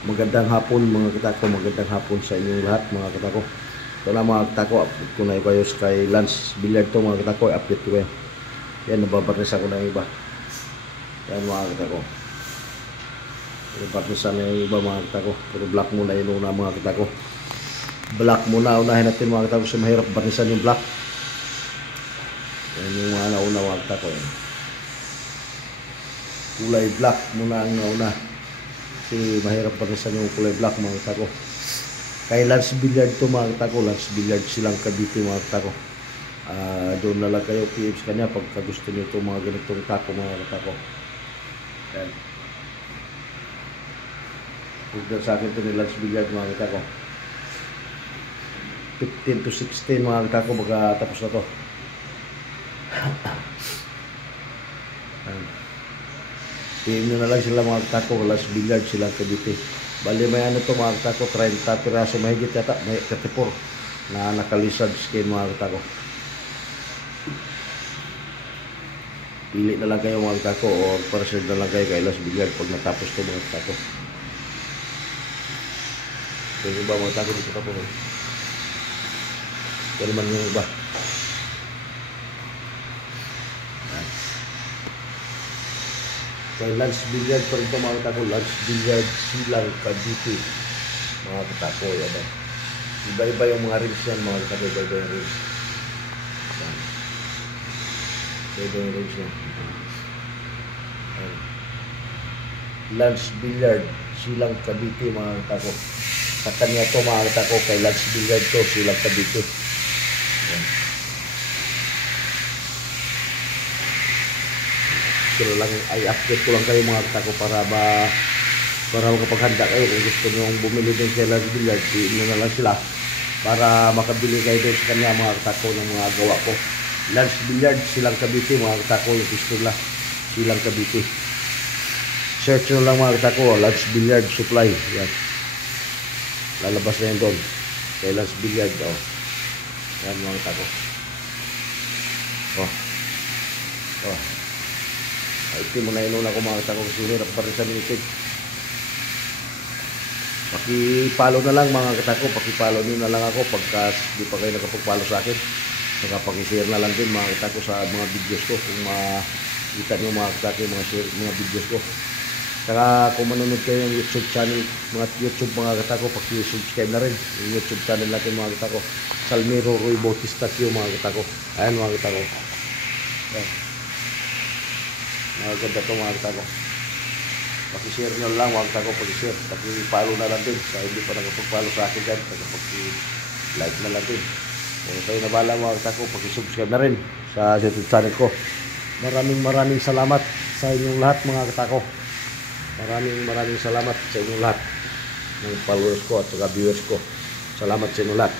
Magandang hapon mga katako, magandang hapon sa inyong lahat mga katako. Ito na mga katako, update ko na kayo kay Lance Billiard to mga katako, update ko kayo. Yan, nababarnis ako ng iba. Yan mga katako. Nababarnis na yung iba mga katako. Pero black muna yun una mga katako. Black muna, unahin natin mga katako kasi mahirap barnisan yung black. Yan yung mga nauna mga katako. Kulay black muna ang nauna. Kasi mahirap barnisan yung kulay black mga katako. Kay Lance Billiard to mga katako, Lance Billiard silang Cavite mga katako. Doon na lang kayo PM sa kanya pagka gusto nyo itong mga ganitong tako mga katako. Yan. Pagka sa akin ito ni Lance Billiard mga katako. 15 to 16 mga katako magkatapos na to. PM nyo na lang sila mga katako, Lance Billiard silang Cavite. Bali may ano to mga katako, 30 piraso mahigit yata, may 34 na nakalisad skin mga katako. Pili na lang kayo mga katako o parasel na lang kayo kay Lance Billiard pag natapos to mga katako. Yung iba mga katako dito po. Ito naman yung iba. Kay Lance Billiard pa rin ito mga katako, Lance Billiard silang Cavite mga katako. Yan. Iba-iba yung mga rings yan mga katako, iba-iba yung rings. Yan. Iba-iba yung rings yan. Lance Billiard silang Cavite mga katako. Sa kanya to mga katako, kay Lance Billiard to silang Cavite. Yan. Pero lang ay update ko lang kayo mga katako para makapaghanda kayo kung gusto nyo bumili din kay Lance Billiard, i-email na lang sila para makabili kayo din sa kanya mga katako ng mga gawa ko. Lance Billiard silang Cavite mga katako, yung gusto nila silang Cavite. Search nyo lang mga katako, Lance Billiard Supply. Yan. Lalabas na yun doon kay Lance Billiard. Yan mga katako. Ito mo na inuna ko mga katako kasi hirap pa rin sa minitid. Pakipalo na lang mga katako, pakipalo nyo na lang ako pagka di pa kayo nakapagpalo sa akin. Saka pakishare na lang din mga katako sa mga videos ko kung makita nyo mga katako mga videos ko. Saka kung manonood kayo ng YouTube channel, mga katako, pakisubscribe na rin yung YouTube channel natin mga katako. Salmiro Roy Bautista Q mga katako. Ayan mga katako. Ayan. Maganda ito mga katako. Pakishare nyo lang mga katako, pakishare. Pakipalo na lang din sa hindi pa nakapagpalo sa akin dyan. Pakilike na lang din. Kung kayo nabala mga katako, pakisubscribe na rin sa YouTube channel ko. Maraming salamat sa inyong lahat mga katako. Maraming salamat sa inyong lahat ng followers ko at saka viewers ko. Salamat sa inyong lahat.